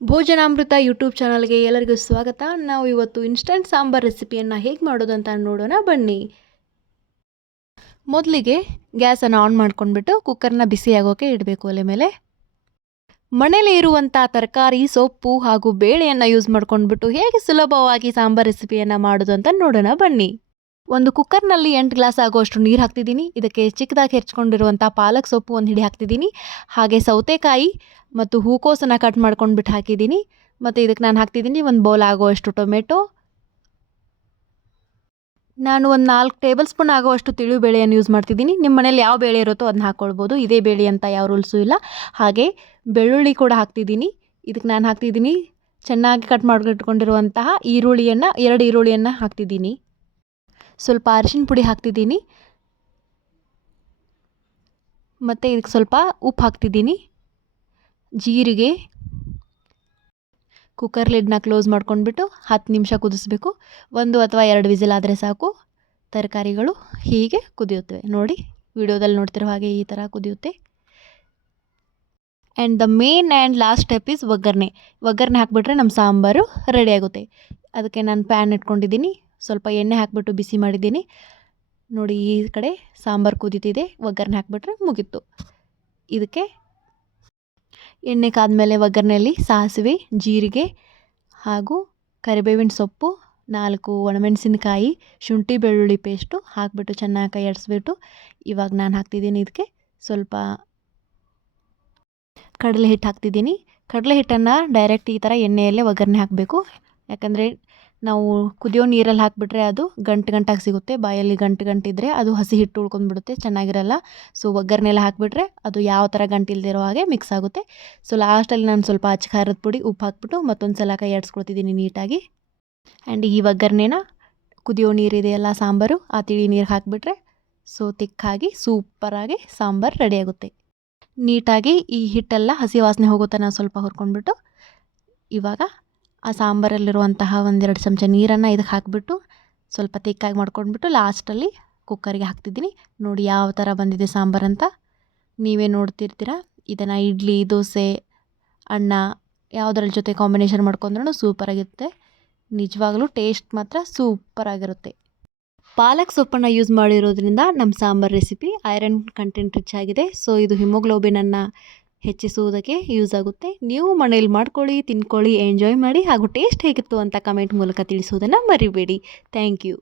ಭೋಜನಾಮೃತ YouTube ಚಾನಲ್ಗೆ ಎಲ್ಲರಿಗೂ ಸ್ವಾಗತ. ನಾವು ಇವತ್ತು ಇನ್ಸ್ಟಂಟ್ ಸಾಂಬಾರ್ ರೆಸಿಪಿಯನ್ನು ಹೇಗೆ ಮಾಡೋದು ಅಂತ ನೋಡೋಣ ಬನ್ನಿ. ಮೊದಲಿಗೆ ಗ್ಯಾಸನ್ನು ಆನ್ ಮಾಡ್ಕೊಂಡ್ಬಿಟ್ಟು ಕುಕ್ಕರ್ನ ಬಿಸಿ ಆಗೋಕ್ಕೆ ಇಡಬೇಕು ಒಲೆ ಮೇಲೆ. ಮನೇಲಿ ಇರುವಂಥ ತರಕಾರಿ, ಸೊಪ್ಪು ಹಾಗೂ ಬೇಳೆಯನ್ನು ಯೂಸ್ ಮಾಡ್ಕೊಂಡ್ಬಿಟ್ಟು ಹೇಗೆ ಸುಲಭವಾಗಿ ಸಾಂಬಾರ್ ರೆಸಿಪಿಯನ್ನು ಮಾಡೋದು ಅಂತ ನೋಡೋಣ ಬನ್ನಿ. ಒಂದು ಕುಕ್ಕರ್ನಲ್ಲಿ 8 ಗ್ಲಾಸ್ ಆಗುವಷ್ಟು ನೀರು ಹಾಕ್ತಿದ್ದೀನಿ. ಇದಕ್ಕೆ ಚಿಕ್ಕದಾಗಿ ಹೆಚ್ಕೊಂಡಿರುವಂಥ ಪಾಲಕ್ ಸೊಪ್ಪು ಒಂದು ಹಿಡಿ ಹಾಕ್ತಿದ್ದೀನಿ. ಹಾಗೆ ಸೌತೆಕಾಯಿ ಮತ್ತು ಹೂಕೋಸನ್ನು ಕಟ್ ಮಾಡ್ಕೊಂಡ್ಬಿಟ್ಟು ಹಾಕಿದ್ದೀನಿ. ಮತ್ತು ಇದಕ್ಕೆ ನಾನು ಹಾಕ್ತಿದ್ದೀನಿ 1 ಬೌಲ್ ಆಗುವಷ್ಟು ಟೊಮೆಟೊ. ನಾನು ಒಂದು 4 ಟೇಬಲ್ ಸ್ಪೂನ್ ಆಗುವಷ್ಟು ತಿಳಿ ಬೇಳೆಯನ್ನು ಯೂಸ್ ಮಾಡ್ತಿದ್ದೀನಿ. ನಿಮ್ಮ ಮನೇಲಿ ಯಾವ ಬೇಳೆ ಇರುತ್ತೋ ಅದನ್ನ ಹಾಕ್ಕೊಳ್ಬೋದು. ಇದೇ ಬೇಳೆ ಅಂತ ಯಾವ ರೂಲ್ಸು ಇಲ್ಲ. ಹಾಗೆ ಬೆಳ್ಳುಳ್ಳಿ ಕೂಡ ಹಾಕ್ತಿದ್ದೀನಿ. ಇದಕ್ಕೆ ನಾನು ಹಾಕ್ತಿದ್ದೀನಿ ಚೆನ್ನಾಗಿ ಕಟ್ ಮಾಡಿಟ್ಕೊಂಡಿರುವಂತಹ ಈರುಳ್ಳಿಯನ್ನು 2 ಈರುಳ್ಳಿಯನ್ನು ಹಾಕ್ತಿದ್ದೀನಿ. ಸ್ವಲ್ಪ ಅರಿಶಿನ ಪುಡಿ ಹಾಕ್ತಿದ್ದೀನಿ. ಮತ್ತು ಇದಕ್ಕೆ ಸ್ವಲ್ಪ ಉಪ್ಪು ಹಾಕ್ತಿದ್ದೀನಿ. ಜೀರಿಗೆ. ಕುಕ್ಕರ್ ಲಿಡ್ನ ಕ್ಲೋಸ್ ಮಾಡ್ಕೊಂಡ್ಬಿಟ್ಟು 10 ನಿಮಿಷ ಕುದಿಸ್ಬೇಕು. 1 ಅಥವಾ 2 ವಿಸಿಲ್ ಆದರೆ ಸಾಕು. ತರಕಾರಿಗಳು ಹೀಗೆ ಕುದಿಯುತ್ತವೆ. ನೋಡಿ, ವಿಡಿಯೋದಲ್ಲಿ ನೋಡ್ತಿರೋ ಹಾಗೆ ಈ ಥರ ಕುದಿಯುತ್ತೆ. And the main and last step is ಒಗ್ಗರಣೆ. ಒಗ್ಗರಣೆ ಹಾಕಿಬಿಟ್ರೆ ನಮ್ಮ ಸಾಂಬಾರು ರೆಡಿ ಆಗುತ್ತೆ. ಅದಕ್ಕೆ ನಾನು ಪ್ಯಾನ್ ಇಟ್ಕೊಂಡಿದ್ದೀನಿ. ಸ್ವಲ್ಪ ಎಣ್ಣೆ ಹಾಕಿಬಿಟ್ಟು ಬಿಸಿ ಮಾಡಿದ್ದೀನಿ. ನೋಡಿ, ಈ ಕಡೆ ಸಾಂಬಾರು ಕುದೀತಿದೆ. ಒಗ್ಗರಣೆ ಹಾಕಿಬಿಟ್ರೆ ಮುಗೀತು. ಇದಕ್ಕೆ ಎಣ್ಣೆ ಕಾದ್ಮೇಲೆ ಒಗ್ಗರಣೆಯಲ್ಲಿ ಸಾಸಿವೆ, ಜೀರಿಗೆ ಹಾಗೂ ಕರಿಬೇವಿನ ಸೊಪ್ಪು, 4 ಒಣಮೆಣಸಿನಕಾಯಿ, ಶುಂಠಿ ಬೆಳ್ಳುಳ್ಳಿ ಪೇಸ್ಟು ಹಾಕಿಬಿಟ್ಟು ಚೆನ್ನಾಗಿ ಕೈ ಆಡಿಸ್ಬಿಟ್ಟು ಇವಾಗ ನಾನು ಹಾಕ್ತಿದ್ದೀನಿ ಇದಕ್ಕೆ ಸ್ವಲ್ಪ ಕಡಲೆ ಹಿಟ್ಟು ಹಾಕ್ತಿದ್ದೀನಿ. ಕಡಲೆ ಹಿಟ್ಟನ್ನು ಡೈರೆಕ್ಟ್ ಈ ಥರ ಎಣ್ಣೆಯಲ್ಲೇ ಒಗ್ಗರಣೆ ಹಾಕಬೇಕು. ಯಾಕಂದರೆ ನಾವು ಕುದಿಯೋ ನೀರಲ್ಲಿ ಹಾಕಿಬಿಟ್ರೆ ಅದು ಗಂಟಾಗಿ ಸಿಗುತ್ತೆ. ಬಾಯಲ್ಲಿ ಗಂಟಿದ್ದರೆ ಅದು ಹಸಿ ಹಿಟ್ಟು ಉಳ್ಕೊಂಡ್ಬಿಡುತ್ತೆ, ಚೆನ್ನಾಗಿರಲ್ಲ. ಸೊ ಒಗ್ಗರಣೆಲ್ಲ ಹಾಕಿಬಿಟ್ರೆ ಅದು ಯಾವ ಥರ ಗಂಟಿಲ್ದಿರೋ ಹಾಗೆ ಮಿಕ್ಸ್ ಆಗುತ್ತೆ. ಸೊ ಲಾಸ್ಟಲ್ಲಿ ನಾನು ಸ್ವಲ್ಪ ಅಚ್ಚ ಖಾರದ ಪುಡಿ, ಉಪ್ಪು ಹಾಕ್ಬಿಟ್ಟು ಮತ್ತೊಂದು ಸಲ ಕೈ ಆಡಿಸ್ಕೊಳ್ತಿದ್ದೀನಿ ನೀಟಾಗಿ. ಆ್ಯಂಡ್ ಈ ಒಗ್ಗರಣೆನ ಕುದಿಯೋ ನೀರಿದೆಯಲ್ಲ ಸಾಂಬಾರು, ಆ ತಿಳಿ ನೀರು ಹಾಕಿಬಿಟ್ರೆ ಸೊ ತಿಕ್ಕಾಗಿ ಸೂಪರಾಗಿ ಸಾಂಬಾರು ರೆಡಿಯಾಗುತ್ತೆ. ನೀಟಾಗಿ ಈ ಹಿಟ್ಟೆಲ್ಲ ಹಸಿ ವಾಸನೆ ಹೋಗೋ ತನಕ ಸ್ವಲ್ಪ ಹುರ್ಕೊಂಡ್ಬಿಟ್ಟು ಇವಾಗ ಆ ಸಾಂಬಾರಲ್ಲಿರುವಂತಹ 1-2 ಚಮಚ ನೀರನ್ನು ಇದಕ್ಕೆ ಹಾಕಿಬಿಟ್ಟು ಸ್ವಲ್ಪ ತಿಕ್ಕಾಗಿ ಮಾಡ್ಕೊಂಡ್ಬಿಟ್ಟು ಲಾಸ್ಟಲ್ಲಿ ಕುಕ್ಕರಿಗೆ ಹಾಕ್ತಿದ್ದೀನಿ. ನೋಡಿ ಯಾವ ಥರ ಬಂದಿದೆ ಸಾಂಬಾರಂತ ನೀವೇ ನೋಡ್ತಿರ್ತೀರ. ಇದನ್ನು ಇಡ್ಲಿ, ದೋಸೆ, ಅನ್ನ ಯಾವುದರ ಜೊತೆ ಕಾಂಬಿನೇಷನ್ ಮಾಡ್ಕೊಂಡ್ರೂ ಸೂಪರಾಗಿರುತ್ತೆ. ನಿಜವಾಗ್ಲೂ ಟೇಸ್ಟ್ ಮಾತ್ರ ಸೂಪರಾಗಿರುತ್ತೆ. ಪಾಲಕ್ ಸೊಪ್ಪನ್ನು ಯೂಸ್ ಮಾಡಿರೋದ್ರಿಂದ ನಮ್ಮ sambar recipe iron content rich ಆಗಿದೆ. ಸೊ ಇದು ಹಿಮೋಗ್ಲೋಬಿನನ್ನು ಹೆಚ್ಚಿಸುವುದಕ್ಕೆ ಯೂಸ್ ಆಗುತ್ತೆ. ನೀವು ಮನೇಲಿ ಮಾಡ್ಕೊಳ್ಳಿ, ತಿನ್ಕೊಳ್ಳಿ, ಎಂಜಾಯ್ ಮಾಡಿ ಹಾಗೂ ಟೇಸ್ಟ್ ಹೇಗಿತ್ತು ಅಂತ ಕಮೆಂಟ್ ಮೂಲಕ ತಿಳಿಸೋದನ್ನು ಮರಿಬೇಡಿ. Thank you.